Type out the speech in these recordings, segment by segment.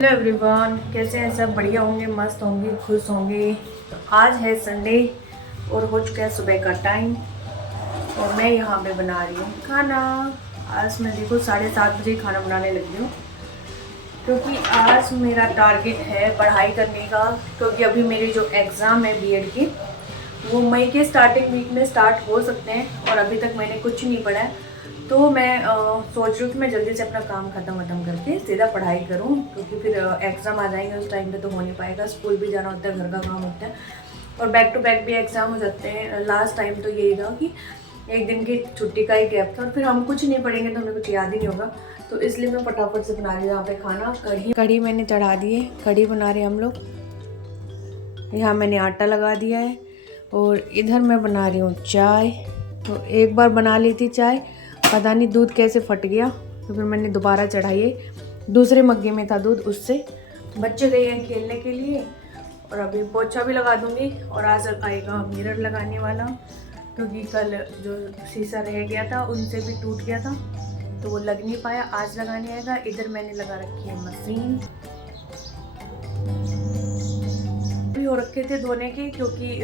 Hello everyone, कैसे हैं सब? बढ़िया होंगे, मस्त होंगे, खुश होंगे। तो आज है संडे और हो चुका है सुबह का टाइम और मैं यहाँ पे बना रही हूँ खाना। आज मैं देखो 7:30 बजे खाना बनाने लगी हूँ क्योंकि आज मेरा टारगेट है पढ़ाई करने का। क्योंकि अभी मेरी जो एग्ज़ाम है बीएड की वो मई के स्टार्टिंग वीक में स्टार्ट हो सकते हैं और अभी तक मैंने कुछ नहीं पढ़ा है। तो मैं सोच रही हूँ कि मैं जल्दी से अपना काम ख़त्म करके सीधा पढ़ाई करूँ क्योंकि फिर एग्ज़ाम आ जाएंगे, उस टाइम पे तो हो नहीं पाएगा। स्कूल भी जाना होता है, घर का काम होता है और बैक टू बैक भी एग्ज़ाम हो जाते हैं। लास्ट टाइम तो यही था कि एक दिन की छुट्टी का ही गैप था और फिर हम कुछ नहीं पढ़ेंगे तो हमें कुछ याद ही नहीं होगा। तो इसलिए मैं फटाफट से बना रही हूँ यहाँ पे खाना। कढ़ी मैंने चढ़ा दी है, कढ़ी बना रहे हैं हम लोग। यहाँ मैंने आटा लगा दिया है और इधर मैं बना रही हूँ चाय। तो एक बार बना ली थी चाय, पता नहीं दूध कैसे फट गया तो फिर मैंने दोबारा चढ़ाई है। दूसरे मग्गे में था दूध, उससे बच्चे गए हैं खेलने के लिए और अभी पोछा भी लगा दूंगी। और आज आएगा मिरर लगाने वाला क्योंकि कल जो शीशा रह गया था उनसे भी टूट गया था तो वो लग नहीं पाया, आज लगाने आएगा। इधर मैंने लगा रखी है मशीन, भी हो रखे थे धोने के क्योंकि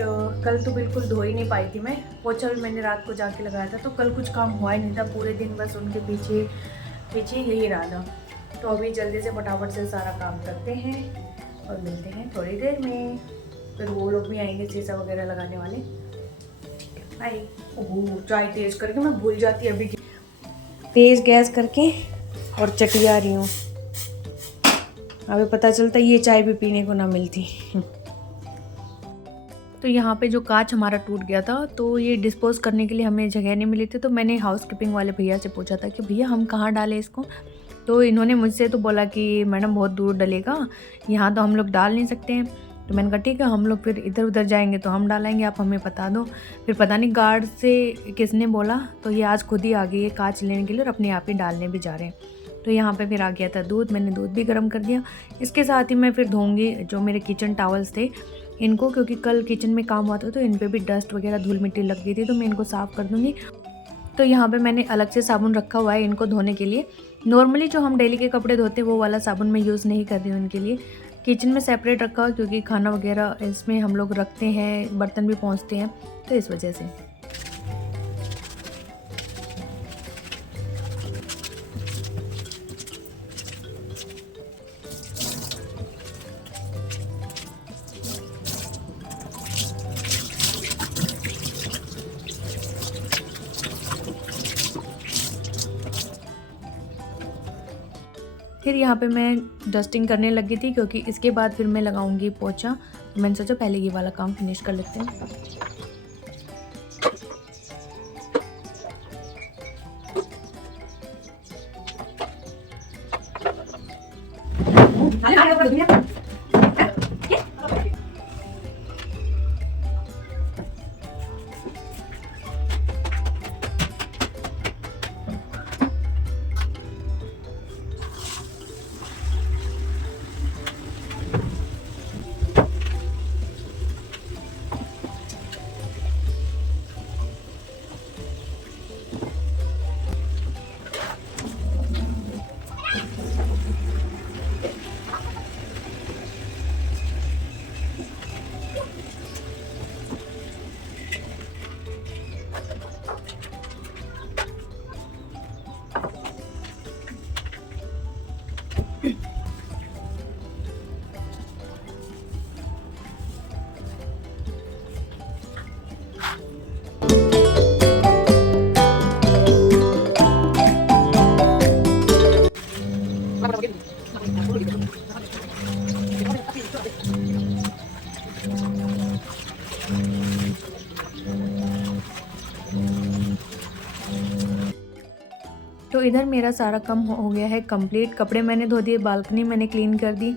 कल तो बिल्कुल धो ही नहीं पाई थी मैं। पोछा भी मैंने रात को जाके लगाया था तो कल कुछ काम हुआ ही नहीं था, पूरे दिन बस उनके पीछे पीछे यही रहा था। तो अभी जल्दी से फटाफट से सारा काम करते हैं और मिलते हैं थोड़ी देर में। फिर वो लोग भी आएंगे शीशा वगैरह लगाने वाले। बाय। ओह, चाय तेज करके मैं भूल जाती अभी, तेज गैस करके और चटिया रही हूँ। अभी पता चलता ये चाय भी पीने को ना मिलती। तो यहाँ पे जो कांच हमारा टूट गया था तो ये डिस्पोज करने के लिए हमें जगह नहीं मिली थी। तो मैंने हाउसकीपिंग वाले भैया से पूछा था कि भैया हम कहाँ डालें इसको। तो इन्होंने मुझसे तो बोला कि मैडम बहुत दूर डलेगा, यहाँ तो हम लोग डाल नहीं सकते हैं। तो मैंने कहा ठीक है, हम लोग फिर इधर उधर जाएंगे तो हम डालेंगे, आप हमें बता दो। फिर पता नहीं गार्ड से किसने बोला तो ये आज खुद ही आ गई है कांच लेने के लिए और अपने आप ही डालने भी जा रहे हैं। तो यहाँ पे फिर आ गया था दूध, मैंने दूध भी गर्म कर दिया। इसके साथ ही मैं फिर धोऊंगी जो मेरे किचन टॉवल्स थे इनको, क्योंकि कल किचन में काम हुआ था तो इन पे भी डस्ट वगैरह धूल मिट्टी लग गई थी तो मैं इनको साफ़ कर दूँगी। तो यहाँ पे मैंने अलग से साबुन रखा हुआ है इनको धोने के लिए। नॉर्मली जो हम डेली के कपड़े धोते हैं वो वाला साबुन मैं यूज़ नहीं कर रही हूँ इनके लिए। किचन में सेपरेट रखा हुआ क्योंकि खाना वगैरह इसमें हम लोग रखते हैं, बर्तन भी पहुँचते हैं तो इस वजह से। फिर यहाँ पे मैं डस्टिंग करने लगी थी क्योंकि इसके बाद फिर मैं लगाऊंगी पोछा। तो मैंने सोचा पहले ये वाला काम फिनिश कर लेते हैं। तो इधर मेरा सारा काम हो गया है कंप्लीट। कपड़े मैंने धो दिए, बालकनी मैंने क्लीन कर दी,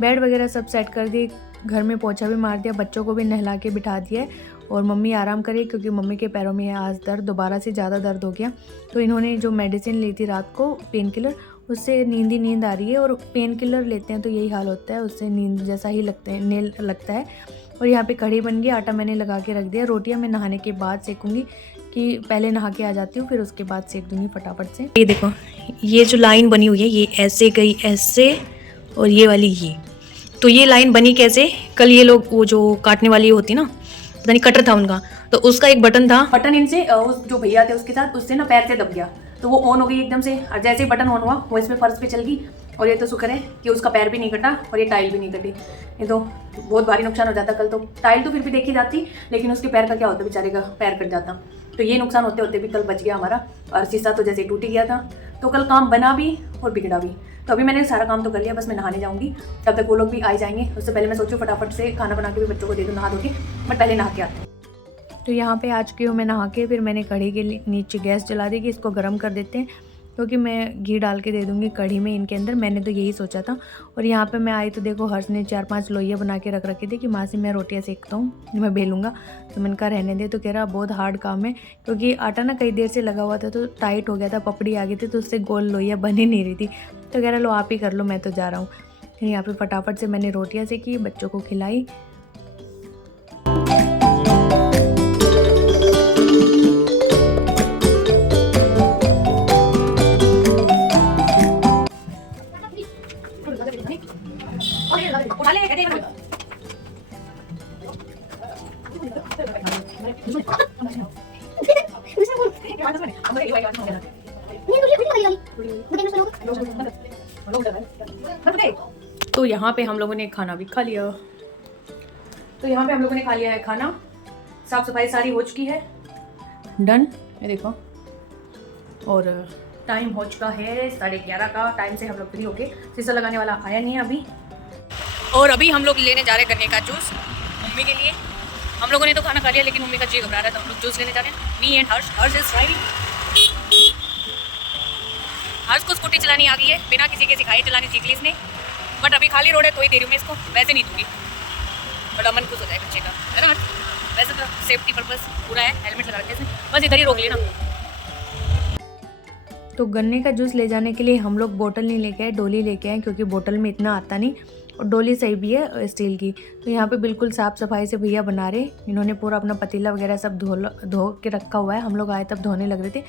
बेड वगैरह सब सेट कर दी, घर में पोछा भी मार दिया, बच्चों को भी नहला के बिठा दिया है और मम्मी आराम करी क्योंकि मम्मी के पैरों में है आज दर्द, दोबारा से ज़्यादा दर्द हो गया। तो इन्होंने जो मेडिसिन ली थी रात को पेन किलर, उससे नींद ही नींद आ रही है। और पेन किलर लेते हैं तो यही हाल होता है, उससे नींद जैसा ही लगता है। और यहाँ पे कढ़ी बन गई, आटा मैंने लगा के रख दिया। रोटियाँ मैं नहाने के बाद सेकूँगी कि पहले नहा के आ जाती हूँ फिर उसके बाद सेक दूँगी फटाफट से। ये देखो, ये जो लाइन बनी हुई है ये ऐसे गई ऐसे और ये वाली ये। तो ये लाइन बनी कैसे, कल ये लोग वो जो काटने वाली होती ना, पता नहीं कटर था उनका, तो उसका एक बटन था, बटन इनसे उस जो भैया थे उसके साथ उससे ना पैर से दब गया, तो वो ऑन हो गई एकदम से, और जैसे ही बटन ऑन हुआ वो इसमें फर्श पे चल गई। और ये तो शुक्र है कि उसका पैर भी नहीं कटा और ये टाइल भी नहीं कटी, ये तो बहुत भारी नुकसान हो जाता। कल तो टाइल तो फिर भी देखी जाती, लेकिन उसके पैर का क्या होता, बेचारे का पैर कट जाता। तो ये नुकसान होते होते भी कल बच गया हमारा, और शीशा तो जैसे टूट गया था। तो कल काम बना भी और बिगड़ा भी। तो अभी मैंने सारा काम तो कर लिया, बस मैं नहाने जाऊंगी, तब तक वो लोग भी आ जाएंगे। उससे पहले मैं सोचूं फटाफट से खाना बना के भी बच्चों को दे दूँ नहा धो के, बट पहले नहा के आते हैं। तो यहाँ पे आज की हूँ मैं नहा के, फिर मैंने कढ़ी के नीचे गैस जला दी कि इसको गर्म कर देते हैं, क्योंकि मैं घी डाल के दे दूँगी कढ़ी में इनके अंदर, मैंने तो यही सोचा था। और यहाँ पे मैं आई तो देखो हर्ष ने 4-5 लोइयाँ बना के रख रखी थी कि माँ से मैं रोटियाँ सेकता हूँ, मैं बेलूँगा। तो मैंने कहा रहने दे, तो कह रहा बहुत हार्ड काम है, क्योंकि आटा ना कई देर से लगा हुआ था तो टाइट हो गया था, पपड़ी आ गई थी, तो उससे गोल लोइयाँ बन ही नहीं रही थी। तो कह रहा लो आप ही कर लो, मैं तो जा रहा हूँ। फिर यहाँ पर फटाफट से मैंने रोटियाँ सेकी, बच्चों को खिलाई। तो यहाँ पे हम लोगों ने खाना भी खा लिया। तो यहाँ पे हम लोगों ने खा लिया है खाना, साफ सफाई सारी हो चुकी है, डन। ये देखो, और टाइम हो चुका है 11:30 का। टाइम से हम लोग फ्री हो गए, शीशा लगाने वाला आया नहीं है अभी। और अभी हम लोग लेने जा रहे हैं गन्ने का जूस मम्मी के लिए। हम लोगों ने तो खाना खा लिया, लेकिन मम्मी का जी घबरा रहा था, हम लोग जूस लेने जा रहे हैं। Me and Harsh is driving. Harsh को स्कूटी चलानी आ गई है, बिना किसी के सिखाए चलानी सीख ली इसने। बट अभी खाली रोड है तो ही दे रही हूँ मैं इसको, वैसे नहीं दूंगी। बड़ा मन खुश हो जाए बच्चे का, है ना। वैसे तो सेफ्टी पर्पस पूरा है, हेलमेट लगा रखे इसने, बस इधर ही रोक लेना। तो गन्ने का जूस ले जाने के लिए हम लोग बोतल नहीं लेके आए, डोली लेके आए, क्योंकि बोतल में इतना आता नहीं, और डोली सही भी है स्टील की। तो यहाँ पे बिल्कुल साफ़ सफाई से भैया बना रहे, इन्होंने पूरा अपना पतीला वगैरह सब धो के रखा हुआ है। हम लोग आए तब धोने लग रहे थे,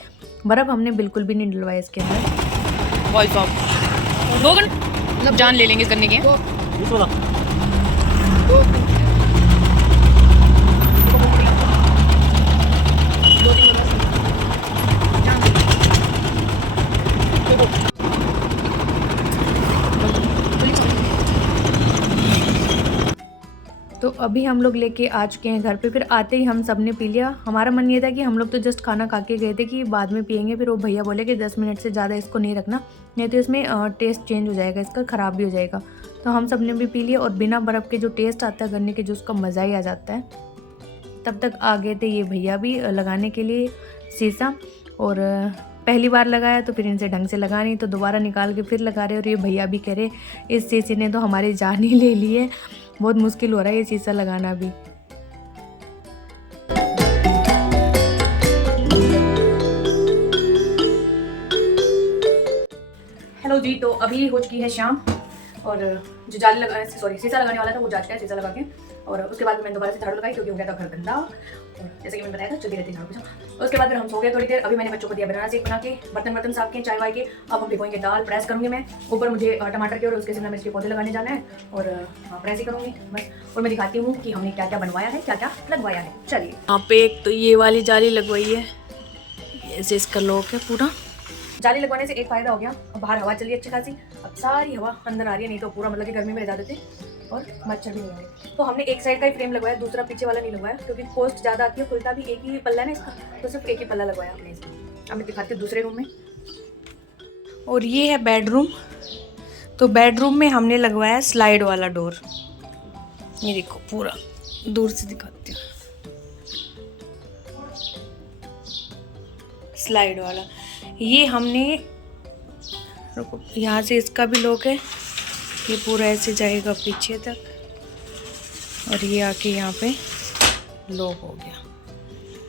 बर्फ़ हमने बिल्कुल भी नहीं डलवाया इसके अंदर। बॉय साहब 2 घंटे जान ले लेंगे इस गन्ने के। तो अभी हम लोग लेके आ चुके हैं घर पे। फिर आते ही हम सब ने पी लिया। हमारा मन ये था कि हम लोग तो जस्ट खाना खा के गए थे कि बाद में पियेंगे, फिर वो भैया बोले कि 10 मिनट से ज़्यादा इसको नहीं रखना, नहीं तो इसमें टेस्ट चेंज हो जाएगा, इसका ख़राब भी हो जाएगा। तो हम सब ने भी पी लिया, और बिना बर्फ़ के जो टेस्ट आता है गन्ने के जूस का, मज़ा ही आ जाता है। तब तक आ गए थे ये भैया भी लगाने के लिए शीशा, और पहली बार लगाया तो फिर इनसे ढंग से लगा नहीं, तो दोबारा निकाल के फिर लगा रहे। और ये भैया भी कह रहे इस शीशे ने तो हमारी जान ही ले ली है, बहुत मुश्किल हो रहा है ये शीशा लगाना भी। हेलो जी, तो अभी हो चुकी है शाम, और जो जाली लगा शीशा लगाने वाला था वो जा चुका है शीशा लगा के। और उसके बाद मैंने दोबारा से झाड़ू लगाई, क्योंकि हो गया था घर गंदा, और जैसे कि मैंने बताया था चलती रहती झाड़ू पोछा। उसके बाद फिर हम सो गए थोड़ी देर। अभी मैंने बच्चों को दिया बनाना शेक बना के, बर्तन साफ किए, चाय वाय के। अब हम भिगोएंगे दाल, प्रेस करूँगी मैं। ऊपर मुझे टमाटर के और उसके शिमला मिर्च के पौधे लगाने जाना है, और प्रेस ही करूँगी बस। और मैं दिखाती हूँ कि हमने क्या क्या बनवाया है, क्या क्या लगवाया है। चलिए, यहाँ पे एक तो ये वाली जाली लगवाई है, ऐसे इसका लॉक है पूरा। जाली लगवाने से एक फ़ायदा हो गया, अब बाहर हवा चली अच्छी खासी, अब सारी हवा अंदर आ रही है, नहीं तो पूरा मतलब कि गर्मी में रह जाते थे और मच्छर भी नहीं आ रहे। तो हमने एक साइड का ही फ्रेम लगवाया, दूसरा पीछे वाला नहीं लगवाया, क्योंकि कॉस्ट ज़्यादा आती है। खुलता भी एक ही पल्ला है ना इसका, तो सिर्फ एक ही पल्ला लगवाया हमने इसका। अब मैं दिखाती हूँ दूसरे रूम में। और ये है बेडरूम। तो बेडरूम में हमने लगवाया स्लाइड वाला डोर, ये देखो पूरा दूर से दिखाती हूँ, स्लाइड वाला। ये हमने, रुको, यहाँ से इसका भी लॉक है, ये पूरा ऐसे जाएगा पीछे तक, और ये आके यहाँ पे लॉक हो गया।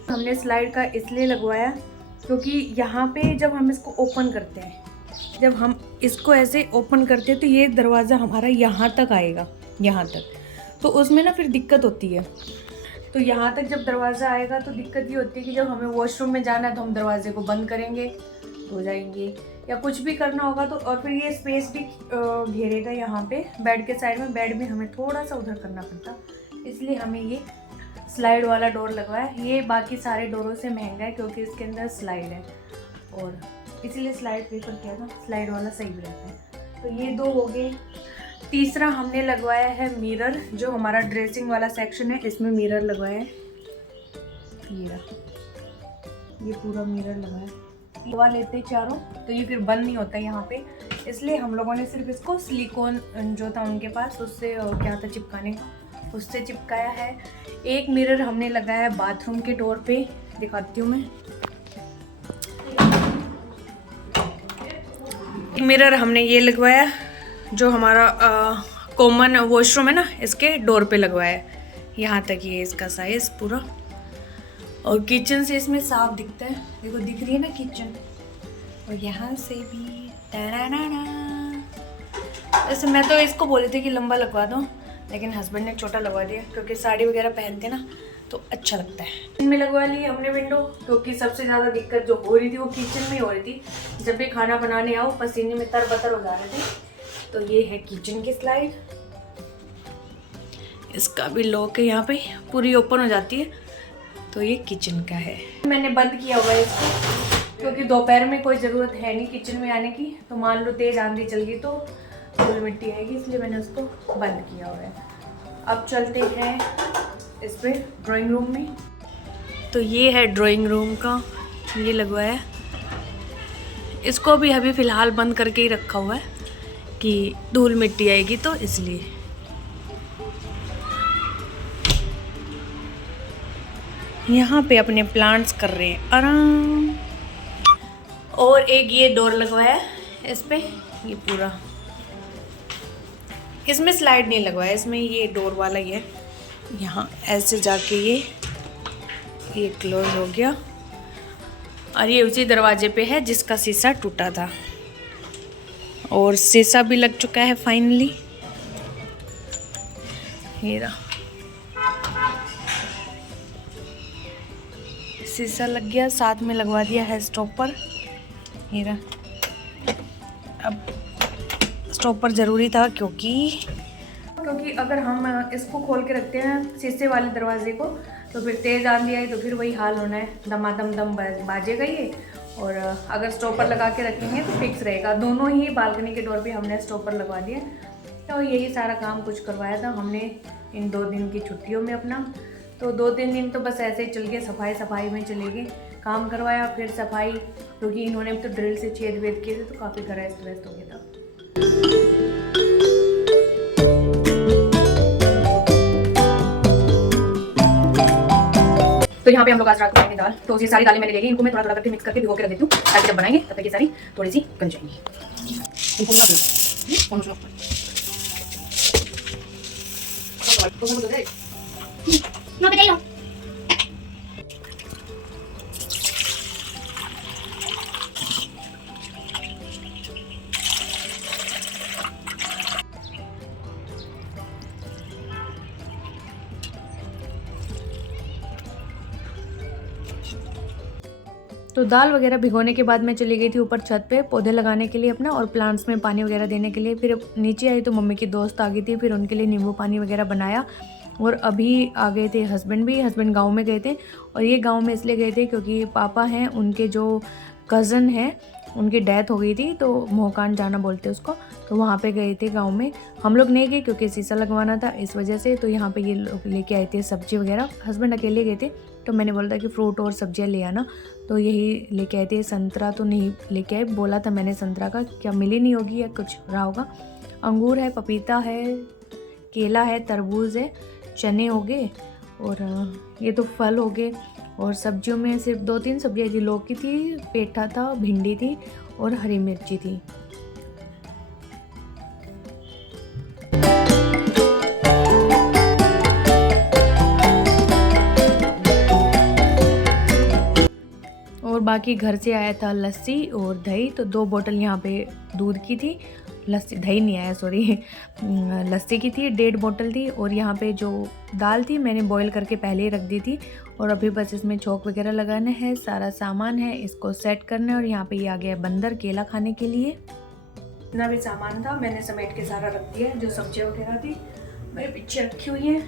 हमने स्लाइड का इसलिए लगवाया क्योंकि यहाँ पे जब हम इसको ओपन करते हैं, जब हम इसको ऐसे ओपन करते हैं तो ये दरवाज़ा हमारा यहाँ तक आएगा, यहाँ तक, तो उसमें ना फिर दिक्कत होती है। तो यहाँ तक जब दरवाज़ा आएगा तो दिक्कत ये होती है कि जब हमें वॉशरूम में जाना है तो हम दरवाजे को बंद करेंगे, हो जाएंगे, या कुछ भी करना होगा तो। और फिर ये स्पेस भी घेरेगा यहाँ पे बेड के साइड में। बेड भी हमें थोड़ा सा उधर करना पड़ता, इसलिए हमें ये स्लाइड वाला डोर लगवाया है। ये बाकी सारे डोरों से महंगा है क्योंकि इसके अंदर स्लाइड है, और इसीलिए स्लाइड प्रेफर किया था। स्लाइड वाला सही भी रहता है। तो ये 2 हो गए। तीसरा हमने लगवाया है मिरर, जो हमारा ड्रेसिंग वाला सेक्शन है इसमें मिरर लगवाया है। ये पूरा मिरर लगाया लगवा लेते हैं चारों, तो ये फिर बंद नहीं होता यहाँ पे, इसलिए हम लोगों ने सिर्फ इसको सिलिकॉन जो था उनके पास उससे क्या था चिपकाने का, उससे चिपकाया है। एक मिरर हमने लगाया है बाथरूम के डोर पे, दिखाती हूँ मैं। एक मिरर हमने ये लगवाया जो हमारा कॉमन वॉशरूम है ना, इसके डोर पे लगवाया है। यहाँ तक ये इसका साइज पूरा, और किचन से इसमें साफ दिखता है, देखो दिख रही है ना किचन। और यहाँ से भी वैसे मैं तो इसको बोले थे कि लंबा लगवा दो, लेकिन हस्बैंड ने छोटा लगवा दिया क्योंकि साड़ी वगैरह पहनते ना तो अच्छा लगता है। इनमें लगवा ली हमने विंडो, क्योंकि सबसे ज़्यादा दिक्कत जो हो रही थी वो किचन में हो रही थी। जब भी खाना बनाने आओ पसीने में तरबतर हो जा रहे थे। तो ये है किचन की स्लाइड, इसका भी लॉक है, यहाँ पे पूरी ओपन हो जाती है। तो ये किचन का है। मैंने बंद किया हुआ है इसको, क्योंकि दोपहर में कोई ज़रूरत है नहीं किचन में आने की। तो मान लो तेज़ आंधी चल गई तो धूल मिट्टी आएगी, इसलिए मैंने उसको बंद किया हुआ है। अब चलते हैं इस पे ड्राइंग रूम में। तो ये है ड्राइंग रूम का, ये लगवाया है। इसको भी अभी फ़िलहाल बंद करके ही रखा हुआ है कि धूल मिट्टी आएगी तो इसलिए। यहाँ पे अपने प्लांट्स कर रहे हैं आराम। और एक ये डोर लगवाया है इस पे, ये पूरा, इसमें स्लाइड नहीं लगवाया, इसमें ये डोर वाला ही है। यहाँ ऐसे जाके ये क्लोज हो गया। और ये उसी दरवाजे पे है जिसका शीशा टूटा था, और शीशा भी लग चुका है फाइनली। ये रहा, शीशा लग गया, साथ में लगवा दिया है स्टॉपर। ये रहा। अब स्टॉपर ज़रूरी था क्योंकि अगर हम इसको खोल के रखते हैं शीशे वाले दरवाजे को तो फिर तेज़ आंधी आई तो फिर वही हाल होना है, दमादम दम बाजेगा ये। और अगर स्टॉपर लगा के रखेंगे तो फिक्स रहेगा। दोनों ही बालकनी के डोर पे हमने स्टॉपर लगवा दिए। तो यही सारा काम कुछ करवाया था हमने इन 2 दिन की छुट्टियों में अपना। तो 2-3 दिन तो बस ऐसे ही चल गए, सफाई में चले गए। काम करवाया, फिर सफाई, क्योंकि इन्होंने तो ड्रिल से छेद वेद किए थे तो काफ़ी घर अस्त व्यस्त हो गया था। तो यहाँ पे हम लोग आज रात को बनाएंगे दाल। तो ये सारी दालें मैंने ले ली, इनको मैं थोड़ा थोड़ा करके मिक्स करके भिगो के रख देती हूँ, ताकि जब बनाएंगे तब तक ये सारी थोड़ी सी गल जाएंगी। No, potato. तो दाल वगैरह भिगोने के बाद मैं चली गई थी ऊपर छत पे पौधे लगाने के लिए अपना, और प्लांट्स में पानी वगैरह देने के लिए। फिर नीचे आई तो मम्मी की दोस्त आ गई थी, फिर उनके लिए नींबू पानी वगैरह बनाया। और अभी आ गए थे हस्बैंड गांव में गए थे। और ये गांव में इसलिए गए थे क्योंकि पापा हैं, उनके जो कज़न हैं उनकी डेथ हो गई थी, तो मोहकान जाना बोलते उसको। तो वहाँ पे गए थे गांव में। हम लोग नहीं गए क्योंकि शीशा लगवाना था इस वजह से। तो यहाँ पे ये लोग लेके आए थे सब्जी वगैरह। हस्बैंड अकेले गए थे, तो मैंने बोला था कि फ्रूट और सब्जियाँ ले आना, तो यही लेके आए थे। संतरा तो नहीं लेके आए, बोला था मैंने संतरा का, क्या मिली नहीं होगी या कुछ रहा होगा। अंगूर है, पपीता है, केला है, तरबूज है, चने हो गए, और ये तो फल हो गए। और सब्जियों में सिर्फ 2-3 सब्जियाँ थी, लौकी थी, पेठा था, भिंडी थी और हरी मिर्ची थी। और बाकी घर से आया था लस्सी और दही, तो 2 बोतल यहाँ पे दूध की थी, लस्सी, दही नहीं आया सॉरी, लस्सी की थी 1.5 बोतल थी। और यहाँ पे जो दाल थी मैंने बॉईल करके पहले ही रख दी थी। और अभी बस इसमें चौक वगैरह लगाने हैं, सारा सामान है, इसको सेट करना है। और यहाँ पे ये आ गया बंदर केला खाने के लिए। इतना भी सामान था मैंने समेट के सारा रख दिया। जो सब्जियाँ वगैरह थी मेरे पीछे रखी हुई है।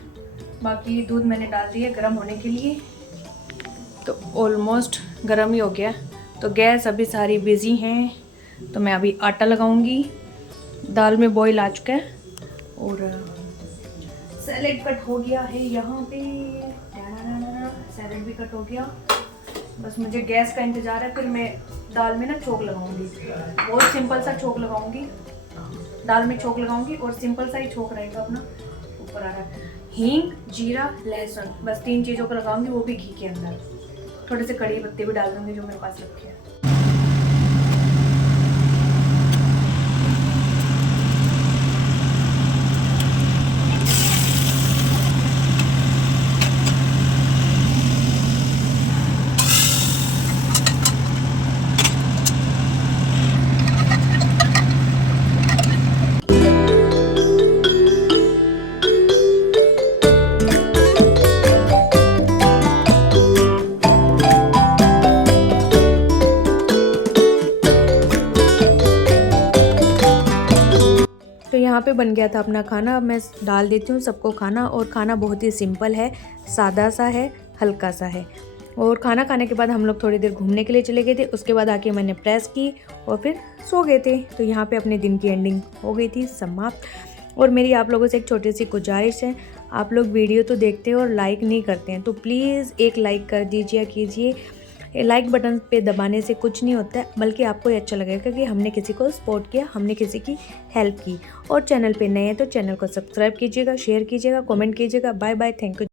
बाकी दूध मैंने डाल दिया गर्म होने के लिए, तो ऑलमोस्ट गर्म ही हो गया। तो गैस अभी सारी बिजी हैं, तो मैं अभी आटा लगाऊंगी। दाल में बॉईल आ चुका है और सैलेड कट हो गया है यहाँ पे। सैलेड भी कट हो गया, बस मुझे गैस का इंतज़ार है। फिर मैं दाल में ना छोंक लगाऊंगी, बहुत सिंपल सा छोंक लगाऊंगी। दाल में छोंक लगाऊंगी और सिंपल सा ही छोंक रहेगा अपना। ऊपर आ रहा है हींग, जीरा, लहसुन, बस 3 चीज़ों को लगाऊंगी, वो भी घी के अंदर। थोड़े से कड़ी पत्ते भी डाल दूंगी जो मेरे पास रखे हैं। तो यहाँ पे बन गया था अपना खाना। अब मैं डाल देती हूँ सबको खाना। और खाना बहुत ही सिंपल है, सादा सा है, हल्का सा है। और खाना खाने के बाद हम लोग थोड़ी देर घूमने के लिए चले गए थे। उसके बाद आके मैंने प्रेस की और फिर सो गए थे। तो यहाँ पे अपने दिन की एंडिंग हो गई थी समाप्त। और मेरी आप लोगों से एक छोटी सी गुजारिश है, आप लोग वीडियो तो देखते हो और लाइक नहीं करते हैं, तो प्लीज़ एक लाइक कर दीजिए कीजिए। लाइक बटन पे दबाने से कुछ नहीं होता है, बल्कि आपको ही अच्छा लगेगा कि हमने किसी को सपोर्ट किया, हमने किसी की हेल्प की। और चैनल पे नए हैं तो चैनल को सब्सक्राइब कीजिएगा, शेयर कीजिएगा, कमेंट कीजिएगा। Bye bye, thank you.